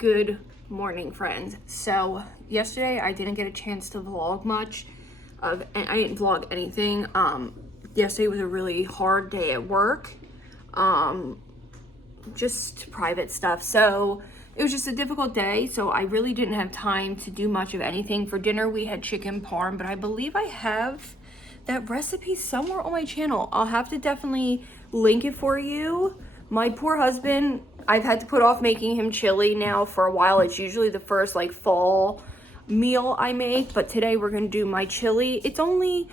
Good morning, friends. So yesterday I didn't get a chance to vlog much and I didn't vlog anything. Yesterday was a really hard day at work, just private stuff, so it was just a difficult day. So I really didn't have time to do much of anything. For dinner we had chicken parm, but I believe I have that recipe somewhere on my channel. I'll have to definitely link it for you. My poor husband, I've had to put off making him chili now for a while. It's usually the first like fall meal I make, but today we're gonna do my chili. It's only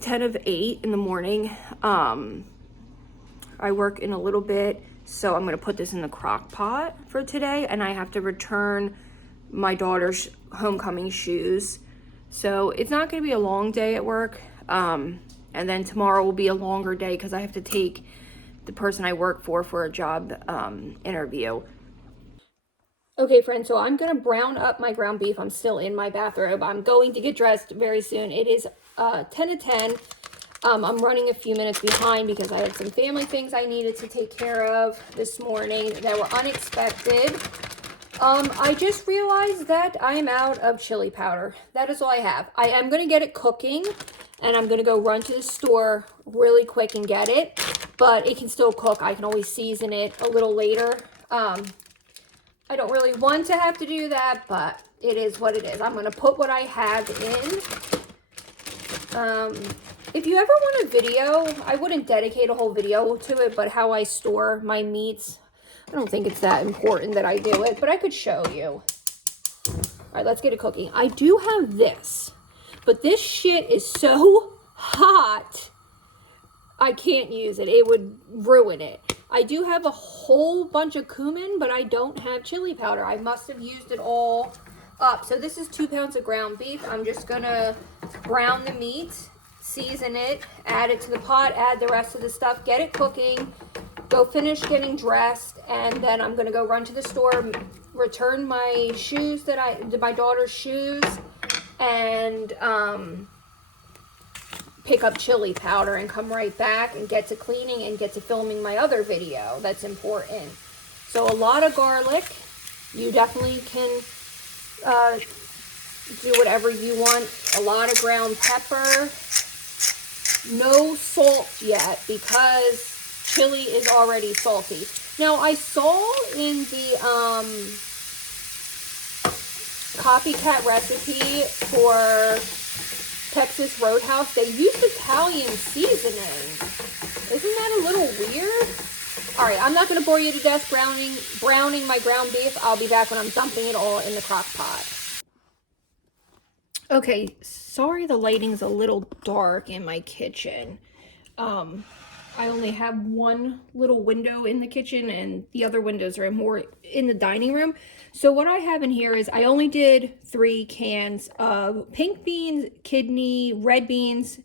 10 of 8 in the morning. I work in a little bit, so I'm gonna put this in the crock pot for today, and I have to return my daughter's homecoming shoes. So it's not gonna be a long day at work. And then tomorrow will be a longer day because I have to take the person I work for a job interview. Okay, friends, so I'm gonna brown up my ground beef. I'm still in my bathrobe. I'm going to get dressed very soon. It is 10 to 10. I'm running a few minutes behind because I had some family things I needed to take care of this morning that were unexpected. I just realized that I am out of chili powder. That is all I have. I am gonna get it cooking, and I'm gonna go run to the store really quick and get it, but it can still cook. I can always season it a little later. I don't really want to have to do that, but it is what it is. I'm gonna put what I have in. If you ever want a video, I wouldn't dedicate a whole video to it, but how I store my meats, I don't think it's that important that I do it, but I could show you. All right, let's get it cooking. I do have this, but this shit is so hot, I can't use it. It would ruin it. I do have a whole bunch of cumin, but I don't have chili powder. I must have used it all up. So this is 2 pounds of ground beef. I'm just gonna brown the meat, season it, add it to the pot, add the rest of the stuff, get it cooking, go finish getting dressed, and then I'm gonna go run to the store, return my shoes my daughter's shoes, and pick up chili powder and come right back and get to cleaning and get to filming my other video that's important. So a lot of garlic. You definitely can do whatever you want. A lot of ground pepper. No salt yet because chili is already salty. Now I saw in the copycat recipe for Texas Roadhouse, they used Italian seasoning. Isn't that a little weird? All right, I'm not going to bore you to death browning my ground beef. I'll be back when I'm dumping it all in the crock pot. Okay, sorry the lighting's a little dark in my kitchen. I only have one little window in the kitchen and the other windows are more in the dining room. So what I have in here is I only did 3 cans of pink beans, kidney, red beans,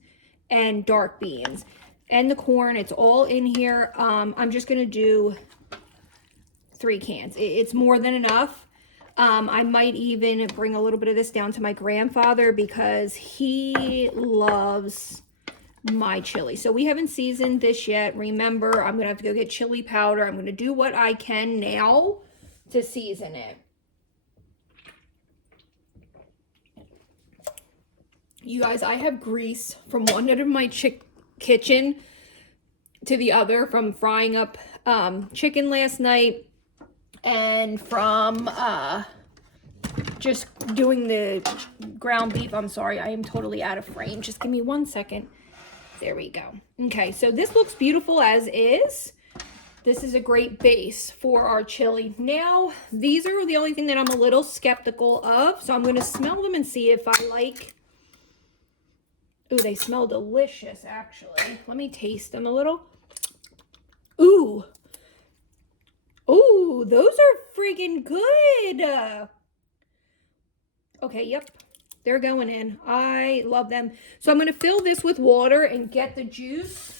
and dark beans. And the corn, it's all in here. I'm just gonna do 3 cans. It's more than enough. I might even bring a little bit of this down to my grandfather because he loves my chili. So we haven't seasoned this yet. Remember, I'm gonna have to go get chili powder. I'm gonna do what I can now to season it. You guys, I have grease from one end of my kitchen to the other from frying up chicken last night and from just doing the ground beef. I'm sorry, I am totally out of frame. Just give me 1 second. There we go. Okay, so this looks beautiful as is. This is a great base for our chili. Now, these are the only thing that I'm a little skeptical of. So I'm going to smell them and see if I like. Ooh, they smell delicious, actually. Let me taste them a little. Ooh. Ooh, those are friggin' good. Okay, yep. They're going in. I love them. So I'm going to fill this with water and get the juice.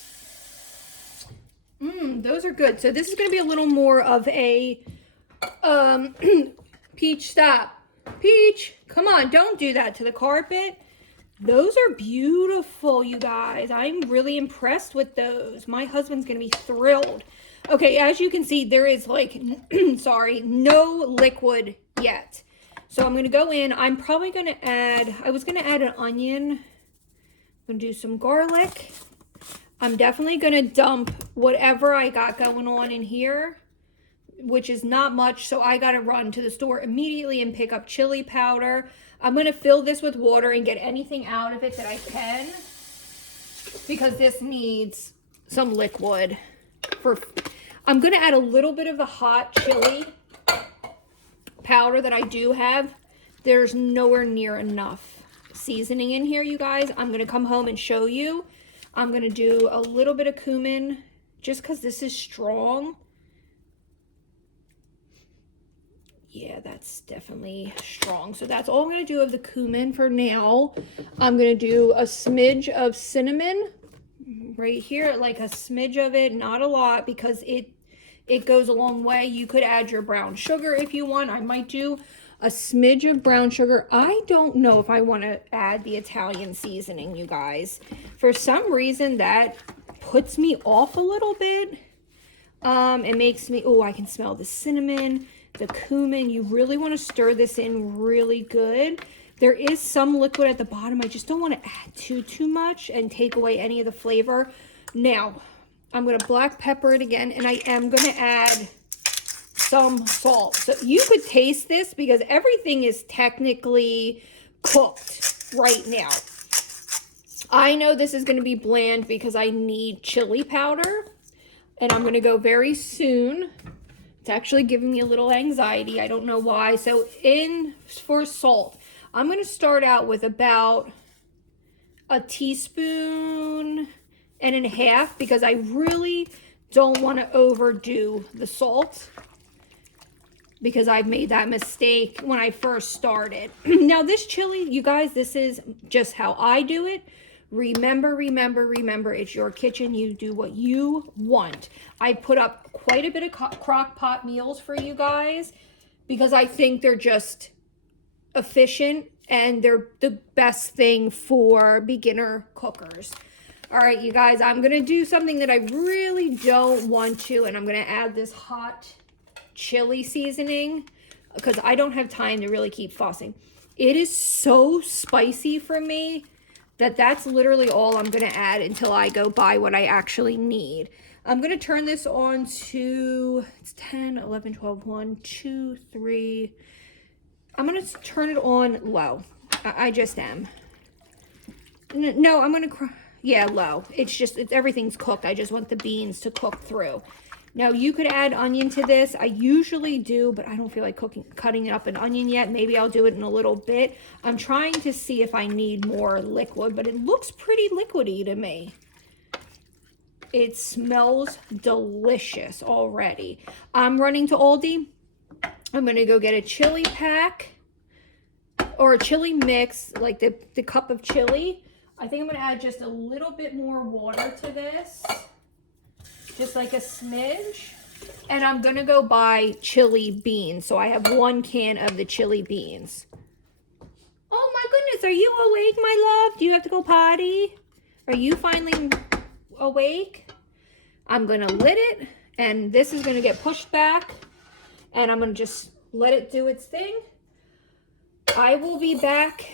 Those are good. So this is going to be a little more of a, Peach, stop. Peach, come on, don't do that to the carpet. Those are beautiful, you guys. I'm really impressed with those. My husband's going to be thrilled. Okay, as you can see, there is like, sorry, no liquid yet. So I'm going to go in. I'm probably going to add, I was going to add an onion. I'm going to do some garlic. I'm definitely going to dump whatever I got going on in here, which is not much. So I got to run to the store immediately and pick up chili powder. I'm going to fill this with water and get anything out of it that I can, because this needs some liquid. I'm going to add a little bit of the hot chili powder that I do have. There's nowhere near enough seasoning in here, you guys. I'm going to come home and show you. I'm going to do a little bit of cumin just because this is strong. Yeah, that's definitely strong. So that's all I'm going to do of the cumin for now. I'm going to do a smidge of cinnamon right here, like a smidge of it, not a lot, because it goes a long way. You could add your brown sugar if you want. I might do a smidge of brown sugar. I don't know if I want to add the Italian seasoning, you guys. For some reason, that puts me off a little bit. It makes me, oh, I can smell the cinnamon, the cumin. You really want to stir this in really good. There is some liquid at the bottom. I just don't want to add too much and take away any of the flavor. Now, I'm going to black pepper it again, and I am going to add some salt. So you could taste this because everything is technically cooked right now. I know this is going to be bland because I need chili powder, and I'm going to go very soon. It's actually giving me a little anxiety. I don't know why. So for salt, I'm going to start out with about a teaspoon and a half because I really don't want to overdo the salt, because I've made that mistake when I first started. Now this chili, you guys, this is just how I do it. Remember, it's your kitchen. You do what you want. I put up quite a bit of Crockpot meals for you guys because I think they're just efficient and they're the best thing for beginner cookers. All right, you guys, I'm going to do something that I really don't want to, and I'm going to add this hot chili seasoning because I don't have time to really keep fussing. It is so spicy for me that that's literally all I'm going to add until I go buy what I actually need. I'm going to turn this on to, it's 10, 11, 12, 1, 2, 3. I'm going to turn it on low. I just am. No, I'm going to, yeah, low. It's everything's cooked. I just want the beans to cook through. Now, you could add onion to this. I usually do, but I don't feel like cutting up an onion yet. Maybe I'll do it in a little bit. I'm trying to see if I need more liquid, but it looks pretty liquidy to me. It smells delicious already. I'm running to Aldi. I'm going to go get a chili pack or a chili mix, like the cup of chili. I think I'm going to add just a little bit more water to this. Just like a smidge. And I'm going to go buy chili beans. So I have 1 can of the chili beans. Oh my goodness, are you awake, my love? Do you have to go potty? Are you finally awake? I'm going to lit it, and this is going to get pushed back, and I'm going to just let it do its thing. I will be back.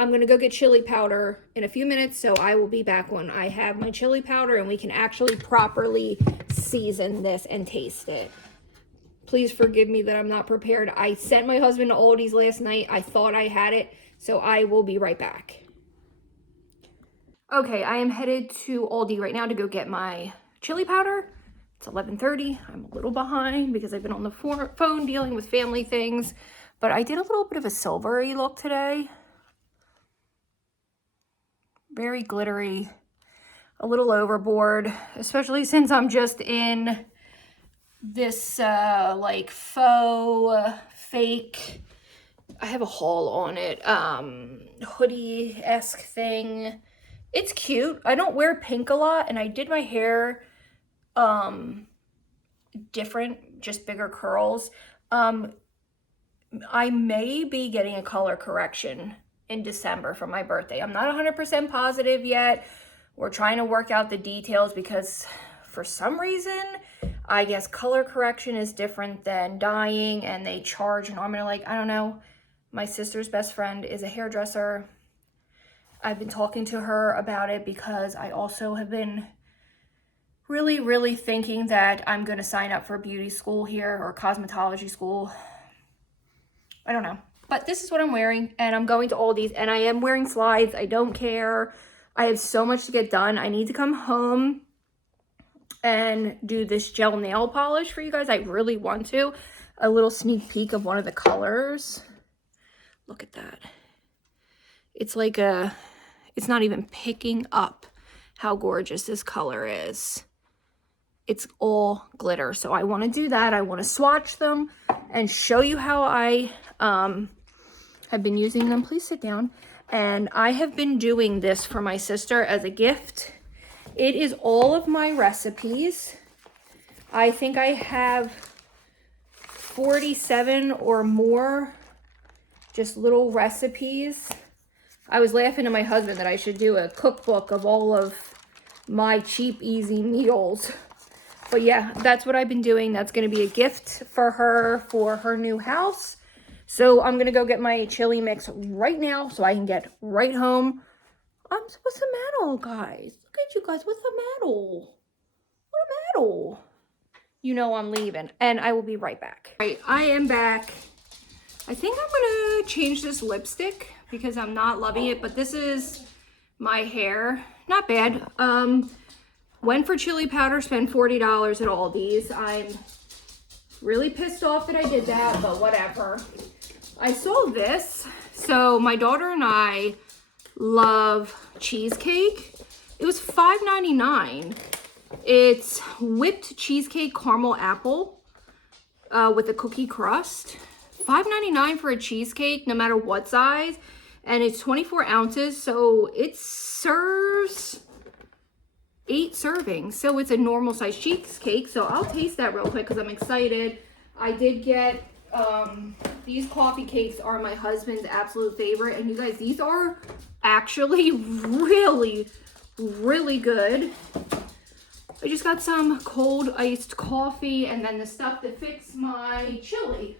I'm going to go get chili powder in a few minutes, so I will be back when I have my chili powder and we can actually properly season this and taste it. Please forgive me that I'm not prepared. I sent my husband to Aldi's last night. I thought I had it, so I will be right back. Okay, I am headed to Aldi right now to go get my chili powder. It's 11:30. I'm a little behind because I've been on the phone dealing with family things, but I did a little bit of a silvery look today. Very glittery, a little overboard, especially since I'm just in this like faux fake, I have a haul on it, hoodie-esque thing. It's cute. I don't wear pink a lot, and I did my hair different, just bigger curls. I may be getting a color correction in December for my birthday. I'm not 100% positive yet. We're trying to work out the details because for some reason I guess color correction is different than dyeing, and they charge an arm and a leg. I don't know. My sister's best friend is a hairdresser. I've been talking to her about it because I also have been really thinking that I'm going to sign up for beauty school here, or cosmetology school. I don't know. But this is what I'm wearing, and I'm going to Aldi's, and I am wearing slides. I don't care. I have so much to get done. I need to come home and do this gel nail polish for you guys. I really want to. A little sneak peek of one of the colors. Look at that. It's like a, it's not even picking up how gorgeous this color is. It's all glitter. So I want to do that. I want to swatch them and show you how I have been using them. Please sit down. And I have been doing this for my sister as a gift. It is all of my recipes. I think I have 47 or more just little recipes. I was laughing to my husband that I should do a cookbook of all of my cheap, easy meals. But yeah, that's what I've been doing. That's going to be a gift for her new house. So I'm going to go get my chili mix right now so I can get right home. What's the matter, guys? Look at you guys. What's the matter? What the matter? You know I'm leaving, and I will be right back. All right, I am back. I think I'm going to change this lipstick because I'm not loving it, but this is my hair. Not bad. Went for chili powder, spent $40 at Aldi's. I'm really pissed off that I did that, but whatever. I saw this. So my daughter and I love cheesecake. It was $5.99. It's whipped cheesecake caramel apple with a cookie crust. $5.99 for a cheesecake, no matter what size. And it's 24 ounces, so it serves 8 servings. So it's a normal size cheesecake. So I'll taste that real quick because I'm excited. I did get these coffee cakes are my husband's absolute favorite. And you guys, these are actually really good. I just got some cold iced coffee and then the stuff that fits my chili.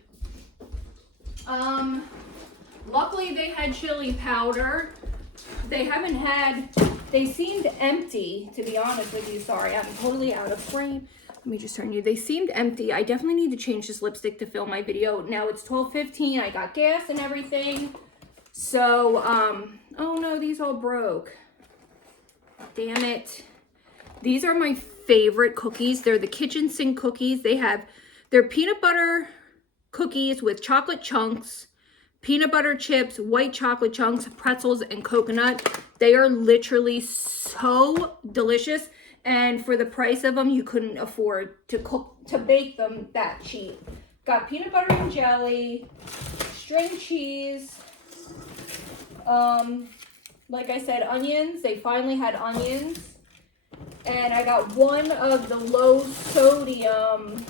Luckily they had chili powder. They seemed empty, to be honest with you. Sorry, I'm totally out of frame. Let me just turn you. They seemed empty. I definitely need to change this lipstick to film my video. Now it's 12:15. I got gas and everything. So, oh no, these all broke. Damn it. These are my favorite cookies. They're the kitchen sink cookies. They're peanut butter cookies with chocolate chunks, peanut butter chips, white chocolate chunks, pretzels, and coconut. They are literally so delicious. And for the price of them, you couldn't afford to bake them that cheap. Got peanut butter and jelly, string cheese, like I said, onions. They finally had onions. And I got one of the low sodium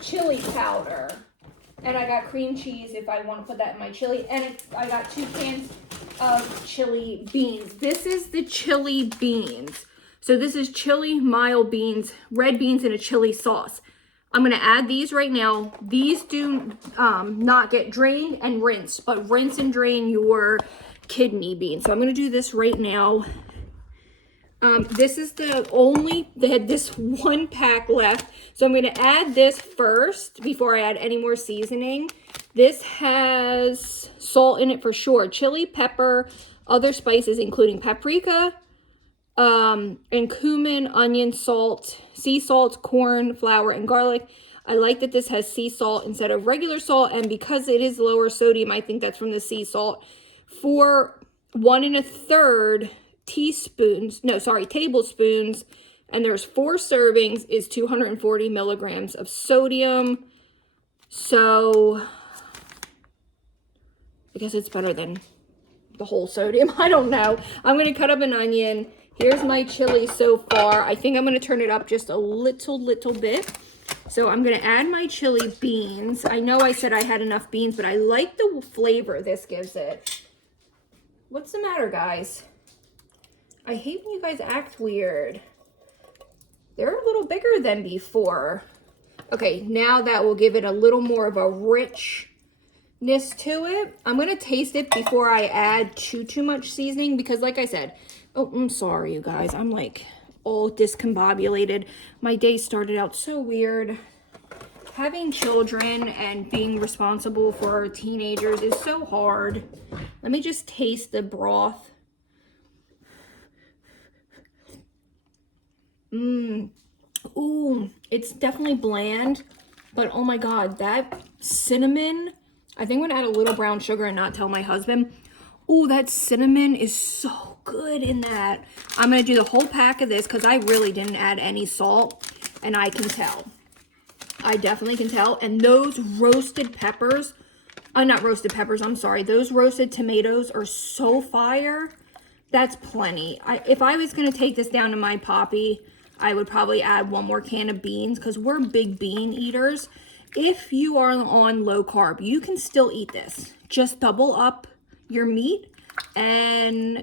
chili powder. And I got cream cheese if I want to put that in my chili. And I got 2 cans of chili beans. This is the chili beans. So this is chili mild beans, red beans in a chili sauce. I'm going to add these right now. These do not get drained and rinsed, but rinse and drain your kidney beans. So I'm going to do this right now. This is they had this 1 pack left. So I'm going to add this first before I add any more seasoning. This has salt in it for sure. Chili, pepper, other spices, including paprika, and cumin, onion, salt, sea salt, corn, flour, and garlic. I like that this has sea salt instead of regular salt. And because it is lower sodium, I think that's from the sea salt. For 1 1/3 tablespoons, and there's 4 servings, is 240 milligrams of sodium. So I guess it's better than the whole sodium. I don't know. I'm going to cut up an onion. Here's my chili so far. I think I'm going to turn it up just a little bit. So I'm going to add my chili beans. I know I said I had enough beans, but I like the flavor this gives it. What's the matter, guys? I hate when you guys act weird. They're a little bigger than before. Okay, now that will give it a little more of a richness to it. I'm gonna taste it before I add too much seasoning because like I said, oh, I'm sorry you guys, I'm like all discombobulated. My day started out so weird. Having children and being responsible for teenagers is so hard. Let me just taste the broth. Ooh, it's definitely bland, but oh my God, that cinnamon, I think I'm gonna add a little brown sugar and not tell my husband. Ooh, that cinnamon is so good in that. I'm gonna do the whole pack of this because I really didn't add any salt and I can tell. I definitely can tell. And those roasted peppers, not roasted peppers, I'm sorry. Those roasted tomatoes are so fire. That's plenty. If I was gonna take this down to my poppy, I would probably add one more can of beans because we're big bean eaters. If you are on low carb, you can still eat this. Just double up your meat and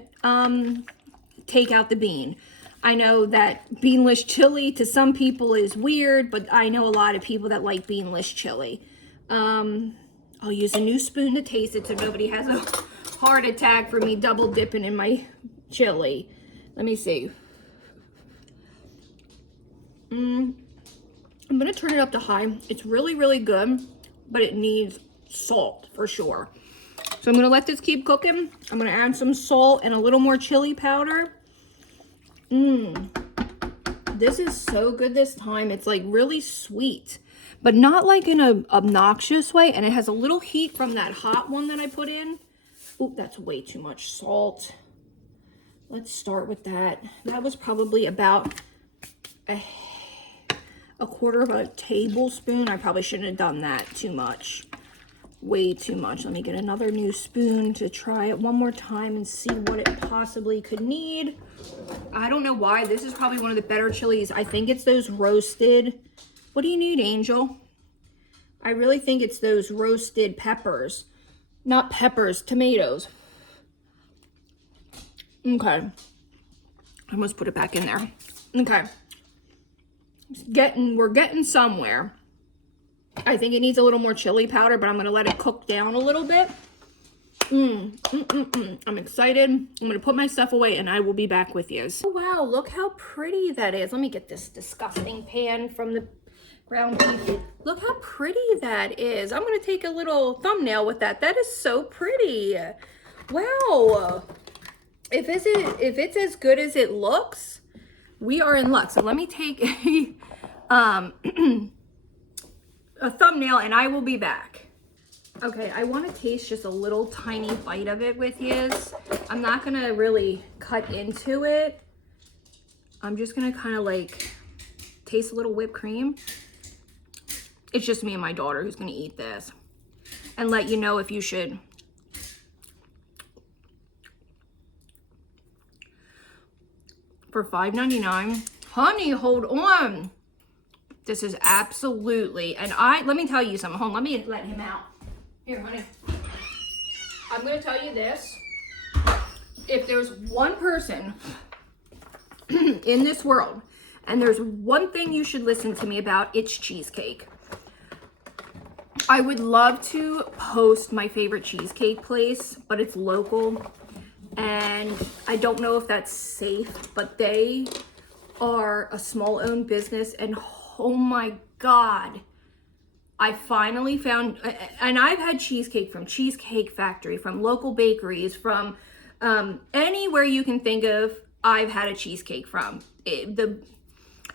take out the bean. I know that beanless chili to some people is weird, but I know a lot of people that like beanless chili. I'll use a new spoon to taste it so nobody has a heart attack for me double dipping in my chili. Let me see. I'm gonna turn it up to high. It's really, really good, but it needs salt for sure. So I'm gonna let this keep cooking. I'm gonna add some salt and a little more chili powder. This is so good this time. It's like really sweet, but not like in an obnoxious way. And it has a little heat from that hot one that I put in. Oh, that's way too much salt. Let's start with that. That was probably about a quarter of a tablespoon. I probably shouldn't have done that too much. Way too much. Let me get another new spoon to try it one more time and see what it possibly could need. I don't know why. This is probably one of the better chilies. I think it's those roasted. What do you need, Angel? I really think it's those roasted peppers. Not peppers, tomatoes. Okay. I must put it back in there. Okay. We're getting somewhere. I think it needs a little more chili powder, but I'm going to let it cook down a little bit. I'm excited. I'm going to put my stuff away and I will be back with you. Oh, wow, look how pretty that is. Let me get this disgusting pan from the ground beef. Look how pretty that is. I'm going to take a little thumbnail with that. That is so pretty. Wow. If it's as good as it looks, we are in luck. So let me take a thumbnail and I will be back. Okay, I want to taste just a little tiny bite of it with you. I'm not going to really cut into it. I'm just going to kind of like taste a little whipped cream. It's just me and my daughter who's going to eat this. And let you know if you should. For $5.99. Honey, hold on. This is absolutely, and let me tell you something. Hold on, let me let him out. Here, honey. I'm going to tell you this. If there's one person in this world, and there's one thing you should listen to me about, it's cheesecake. I would love to post my favorite cheesecake place, but it's local. And I don't know if that's safe, but they are a small owned business and oh my God, I finally found, and I've had cheesecake from Cheesecake Factory, from local bakeries, from anywhere you can think of, I've had a cheesecake from. The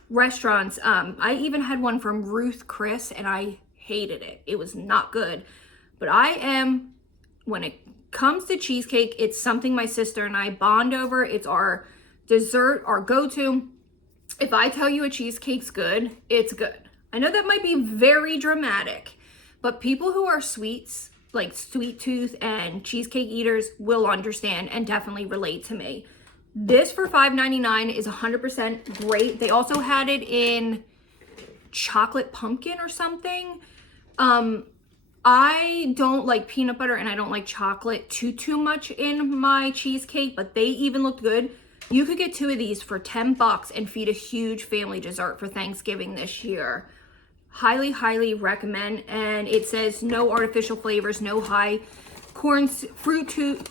restaurants, I even had one from Ruth Chris and I hated it. It was not good. But when it comes to cheesecake, it's something my sister and I bond over. It's our dessert, our go-to. If I tell you a cheesecake's good, it's good. I know that might be very dramatic, but people who are sweets, like sweet tooth and cheesecake eaters, will understand and definitely relate to me. This for $5.99 is 100% great. They also had it in chocolate pumpkin or something. I don't like peanut butter and I don't like chocolate too much in my cheesecake, but they even looked good. You could get 2 of these for 10 bucks and feed a huge family dessert for Thanksgiving this year. Highly, highly recommend. And it says no artificial flavors, no high fructose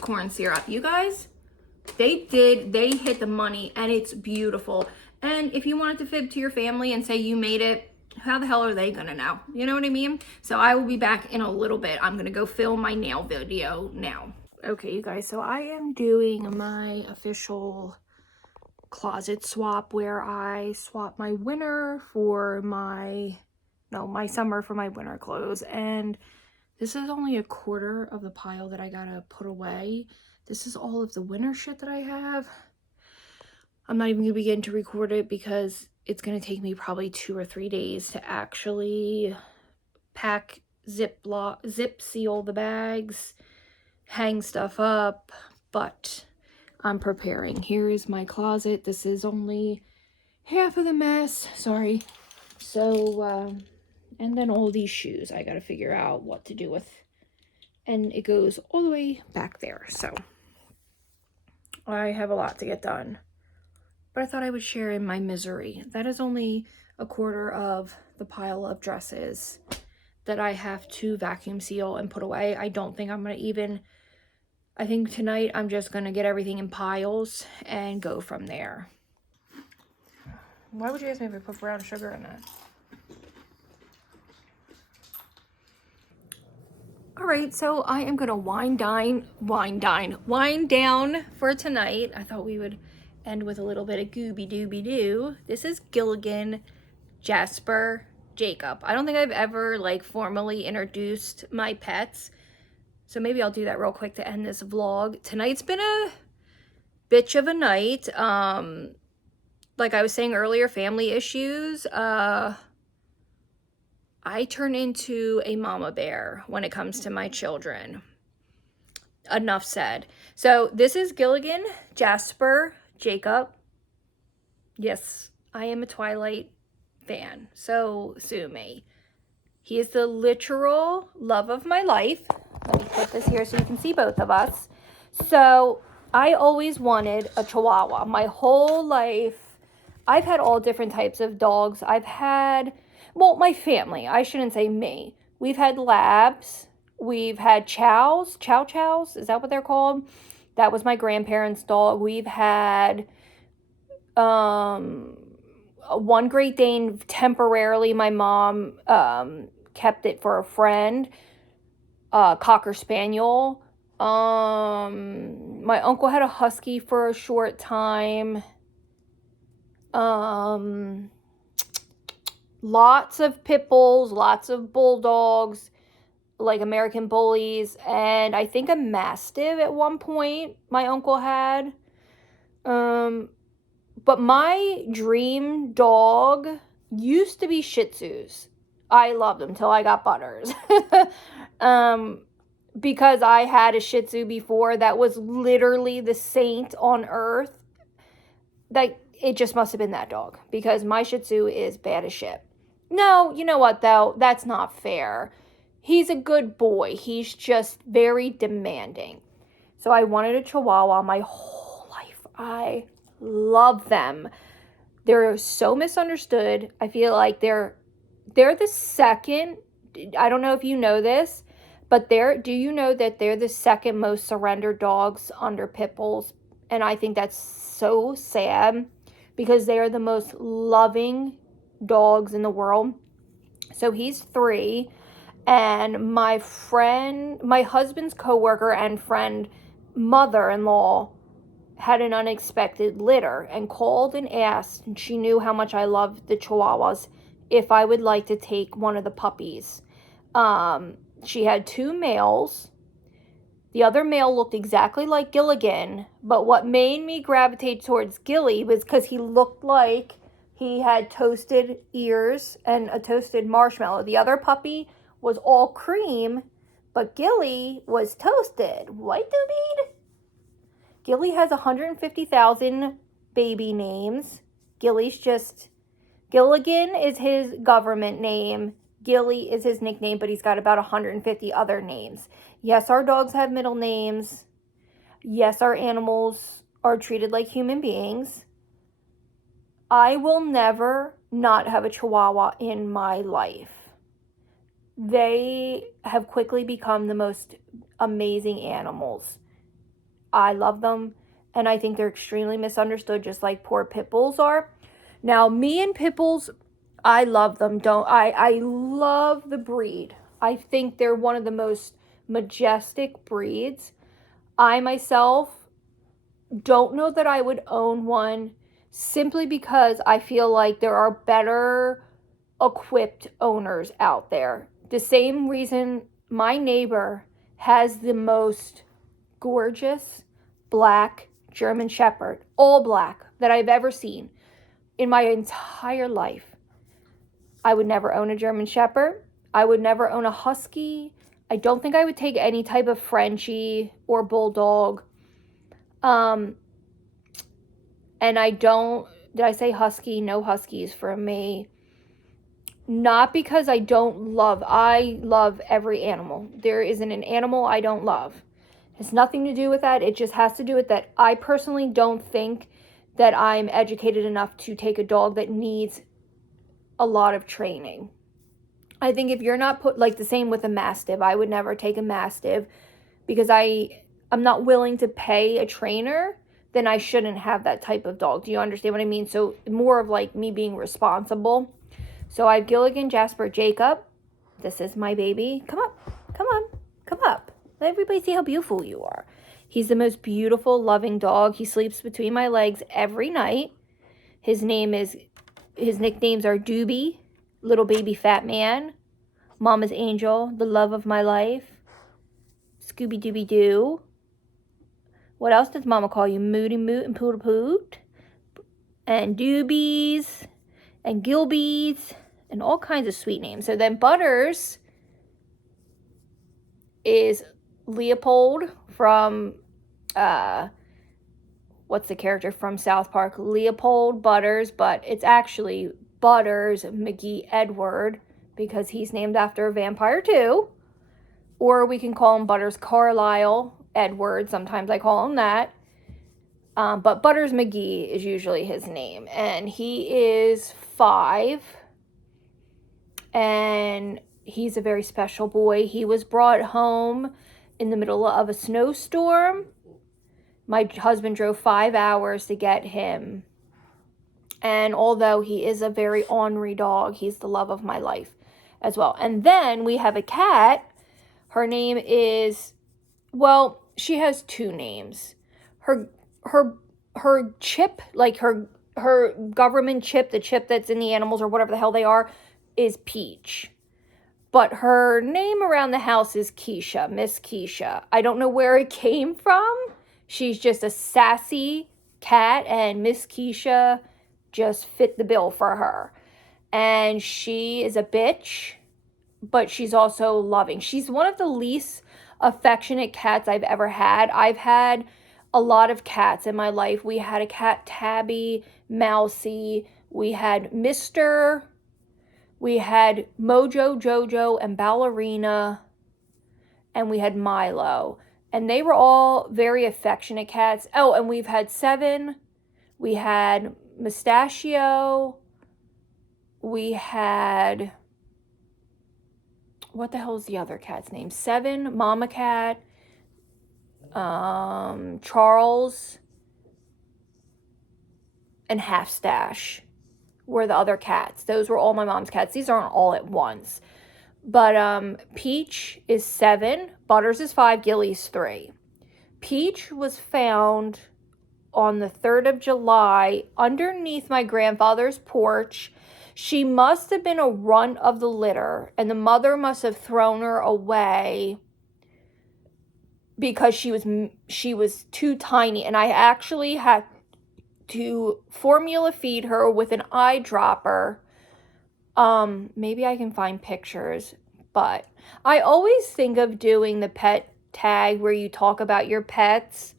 corn syrup. You guys, they hit the money, and it's beautiful. And if you wanted to fib to your family and say you made it, how the hell are they gonna know? You know what I mean? So I will be back in a little bit. I'm gonna go film my nail video now. Okay, you guys, so I am doing my official closet swap where I swap my winter for my summer for my winter clothes. And this is only a quarter of the pile that I gotta put away. This is all of the winter shit that I have. I'm not even gonna begin to record it because it's gonna take me probably 2 or 3 days to actually pack, zip seal the bags, hang stuff up, but I'm preparing. Here is my closet. This is only half of the mess. Sorry. So, and then all these shoes I gotta figure out what to do with. And it goes all the way back there. So, I have a lot to get done. But I thought I would share in my misery. That is only a quarter of the pile of dresses that I have to vacuum seal and put away. I don't think I'm gonna even... I think tonight I'm just going to get everything in piles and go from there. Why would you ask me if I put brown sugar in it? Alright, so I am going to wind down for tonight. I thought we would end with a little bit of gooby-dooby-doo. This is Gilligan, Jasper, Jacob. I don't think I've ever formally introduced my pets. So maybe I'll do that real quick to end this vlog. Tonight's been a bitch of a night. Like I was saying earlier, family issues. I turn into a mama bear when it comes to my children. Enough said. So this is Gilligan, Jasper, Jacob. Yes, I am a Twilight fan. So sue me. He is the literal love of my life. Let me put this here so you can see both of us. So I always wanted a Chihuahua my whole life. I've had all different types of dogs. I've had, well, my family. I shouldn't say me. We've had labs. We've had chows. Chows. Is that what they're called? That was my grandparents' dog. We've had one Great Dane temporarily. My mom kept it for a friend. Cocker Spaniel. My uncle had a husky for a short time. Lots of pit bulls, lots of bulldogs, like American bullies, and I think a mastiff at one point my uncle had. But my dream dog used to be Shih Tzus. I loved them till I got Butters. Because I had a Shih Tzu before that was literally the saint on earth. Like, it just must have been that dog. Because my Shih Tzu is bad as shit. No, you know what, though? That's not fair. He's a good boy. He's just very demanding. So I wanted a Chihuahua my whole life. I love them. They're so misunderstood. I feel like they're the second, I don't know if you know this, but do you know that they're the second most surrendered dogs under pit bulls? And I think that's so sad because they are the most loving dogs in the world. So he's 3, and my husband's coworker and friend, mother-in-law, had an unexpected litter and called and asked, and she knew how much I loved the Chihuahuas, if I would like to take one of the puppies. She had 2 males. The other male looked exactly like Gilligan, but what made me gravitate towards Gilly was because he looked like he had toasted ears and a toasted marshmallow. The other puppy was all cream, but Gilly was toasted. White dude. Gilly has 150,000 baby names. Gilligan is his government name. Gilly is his nickname, but he's got about 150 other names. Yes, our dogs have middle names. Yes, our animals are treated like human beings. I will never not have a Chihuahua in my life. They have quickly become the most amazing animals. I love them, and I think they're extremely misunderstood, just like poor pit bulls are. Now, me and pit bulls, I love them. I love the breed. I think they're one of the most majestic breeds. I myself don't know that I would own one, simply because I feel like there are better equipped owners out there. The same reason my neighbor has the most gorgeous black German Shepherd, all black, that I've ever seen in my entire life. I would never own a German Shepherd. I would never own a Husky. I don't think I would take any type of Frenchie or Bulldog. And I don't, did I say Husky? No Huskies for me. Not because I love every animal. There isn't an animal I don't love. It has nothing to do with that. It just has to do with that I personally don't think that I'm educated enough to take a dog that needs a lot of training. I think if you're not put, like the same with a Mastiff, I would never take a Mastiff because I'm not willing to pay a trainer, then I shouldn't have that type of dog. Do you understand what I mean? So more of like me being responsible. So I have Gilligan, Jasper, Jacob. This is my baby. Come up. Come on. Come up. Let everybody see how beautiful you are. He's the most beautiful, loving dog. He sleeps between my legs every night. His nicknames are Doobie, Little Baby Fat Man, Mama's Angel, The Love of My Life, Scooby Dooby Doo. What else does Mama call you? Moody Moot and Poodle Poot, and Doobies, and Gilbies, and all kinds of sweet names. So then Butters is Leopold from, what's the character from South Park? Leopold Butters, but it's actually Butters McGee Edward because he's named after a vampire too. Or we can call him Butters Carlisle Edward. Sometimes I call him that. But Butters McGee is usually his name. And he is 5. And he's a very special boy. He was brought home in the middle of a snowstorm. My husband drove 5 hours to get him. And although he is a very ornery dog, he's the love of my life as well. And then we have a cat. Her name is, well, she has 2 names. Her chip, like her government chip, the chip that's in the animals or whatever the hell they are, is Peach. But her name around the house is Keisha, Miss Keisha. I don't know where it came from. She's just a sassy cat, and Miss Keisha just fit the bill for her. And she is a bitch, but she's also loving. She's one of the least affectionate cats I've ever had. I've had a lot of cats in my life. We had a cat, Tabby, Mousy. We had Mr. We had Mojo, Jojo, and Ballerina. And we had Milo. And they were all very affectionate cats. Oh, and we've had Seven. We had Mustachio. We had, what the hell is the other cat's name? Seven, Mama Cat, Charles, and Half Stash were the other cats. Those were all my mom's cats. These aren't all at once. But Peach is 7, Butters is 5, Gilly's 3. Peach was found on the 3rd of July underneath my grandfather's porch. She must have been a runt of the litter, and the mother must have thrown her away because she was too tiny, and I actually had to formula feed her with an eyedropper. Maybe I can find pictures, but I always think of doing the pet tag where you talk about your pets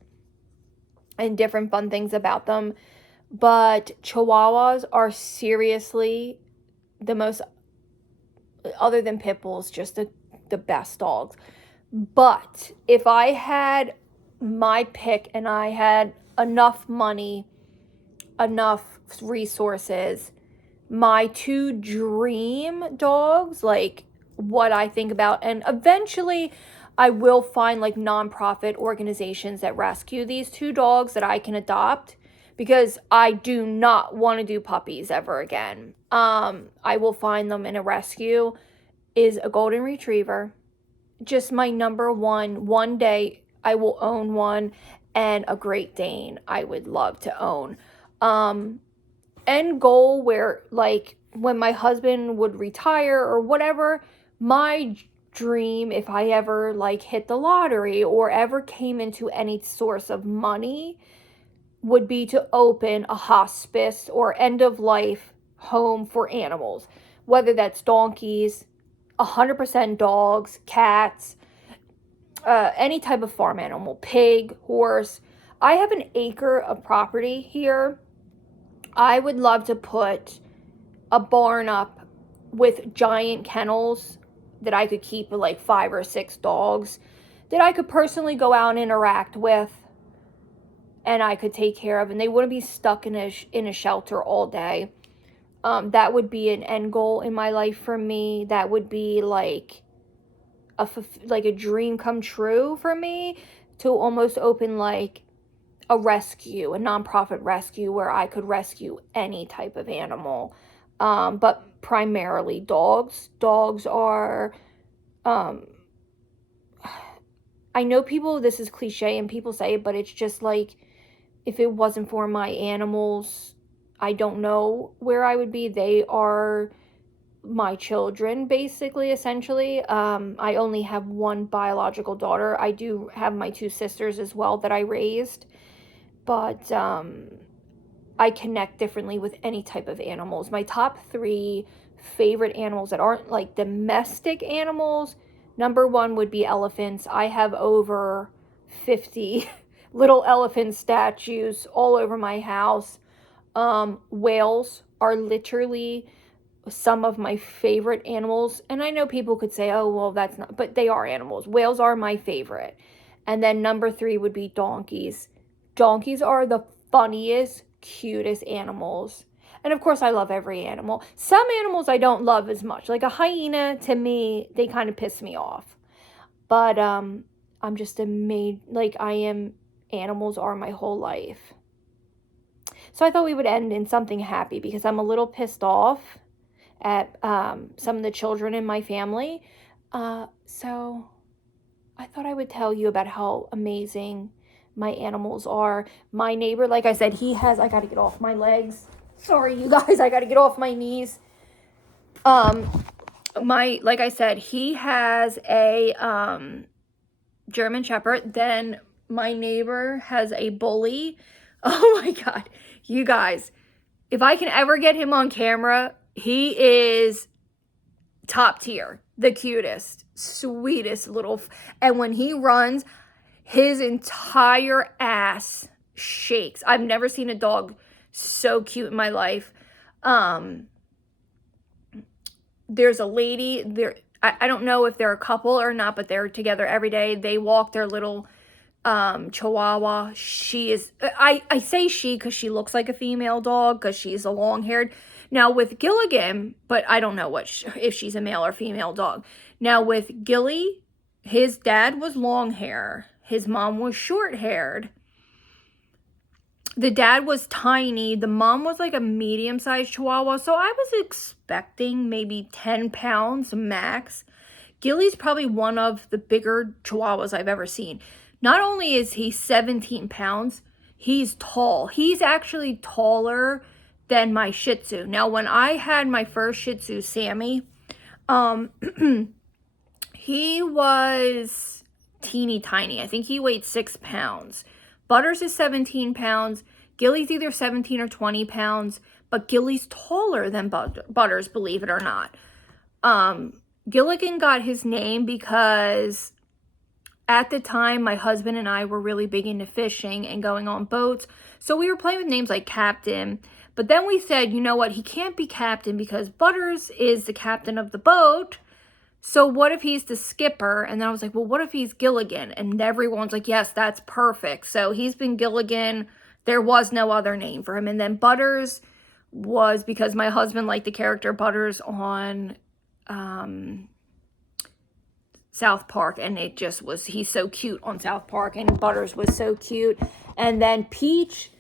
and different fun things about them, but Chihuahuas are seriously the most, other than pit bulls, just the best dogs. But if I had my pick and I had enough money, enough resources, my 2 dream dogs, like what I think about, and eventually I will find like nonprofit organizations that rescue these 2 dogs that I can adopt, because I do not want to do puppies ever again. I will find them in a rescue, is a golden retriever. Just my number one. One day I will own one, and a Great Dane I would love to own. End goal where, like, when my husband would retire or whatever, my dream, if I ever like hit the lottery or ever came into any source of money, would be to open a hospice or end of life home for animals, whether that's donkeys, 100% dogs, cats, any type of farm animal, pig, horse. I have an acre of property here. I would love to put a barn up with giant kennels that I could keep with like 5 or 6 dogs that I could personally go out and interact with, and I could take care of, and they wouldn't be stuck in a shelter all day. That would be an end goal in my life for me. That would be like a dream come true for me, to almost open like a rescue, a nonprofit rescue where I could rescue any type of animal. But primarily dogs. Dogs are, I know people, this is cliche and people say it, but it's just like, if it wasn't for my animals, I don't know where I would be. They are my children, basically, essentially. I only have one biological daughter. I do have my 2 sisters as well that I raised, but I connect differently with any type of animals. My top 3 favorite animals that aren't like domestic animals, number 1 would be elephants. I have over 50 little elephant statues all over my house. Whales are literally some of my favorite animals, and I know people could say, oh, well, that's not, but they are animals. Whales are my favorite. And then number 3 would be donkeys. Donkeys are the funniest, cutest animals. And of course, I love every animal. Some animals I don't love as much. Like a hyena, to me, they kind of piss me off. But I'm just amazed. Like, animals are my whole life. So I thought we would end in something happy, because I'm a little pissed off at some of the children in my family. So I thought I would tell you about how amazing my animals are. My neighbor, like I said, I got to get off my legs. Sorry, you guys, I got to get off my knees. Like I said, he has a German Shepherd. Then my neighbor has a bully. Oh my God, you guys, if I can ever get him on camera, he is top tier, the cutest, sweetest little, and when he runs, his entire ass shakes. I've never seen a dog so cute in my life. There's a lady there. I don't know if they're a couple or not, but they're together every day. They walk their little Chihuahua. She is, I say she because she looks like a female dog, because she's a long-haired. Now with Gilligan, but I don't know if she's a male or female dog. Now with Gilly, his dad was long hair. His mom was short-haired. The dad was tiny. The mom was like a medium-sized Chihuahua. So I was expecting maybe 10 pounds max. Gilly's probably one of the bigger Chihuahuas I've ever seen. Not only is he 17 pounds, he's tall. He's actually taller than my Shih Tzu. Now, when I had my first Shih Tzu, Sammy, he was teeny tiny. I think he weighed 6 pounds. Butters is 17 pounds. Gilly's either 17 or 20 pounds, but Gilly's taller than Butters, believe it or not. Gilligan got his name because at the time, my husband and I were really big into fishing and going on boats. So we were playing with names like Captain. But then we said, you know what? He can't be Captain because Butters is the captain of the boat. So what if he's the skipper? And then I was like, well, what if he's Gilligan? And everyone's like, yes, that's perfect. So he's been Gilligan. There was no other name for him. And then Butters was because my husband liked the character Butters on South Park. And it just was, he's so cute on South Park. And Butters was so cute. And then Peach,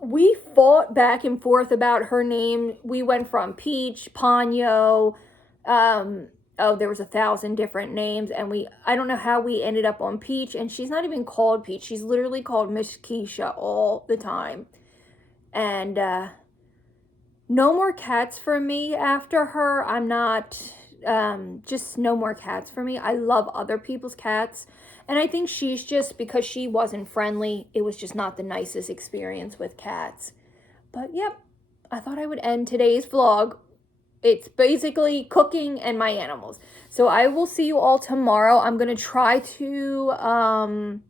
we fought back and forth about her name. We went from Peach, Ponyo, oh, there was 1,000 different names, and I don't know how we ended up on Peach, and she's not even called Peach. She's literally called Miss Keisha all the time. And, no more cats for me after her. I'm not, just no more cats for me. I love other people's cats, and I think she's just, because she wasn't friendly, it was just not the nicest experience with cats. But, yep, I thought I would end today's vlog. It's basically cooking and my animals. So I will see you all tomorrow. I'm going to try to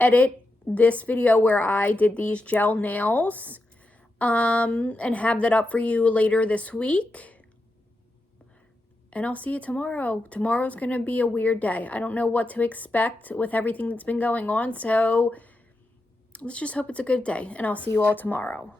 edit this video where I did these gel nails and have that up for you later this week. And I'll see you tomorrow. Tomorrow's going to be a weird day. I don't know what to expect with everything that's been going on. So let's just hope it's a good day. And I'll see you all tomorrow.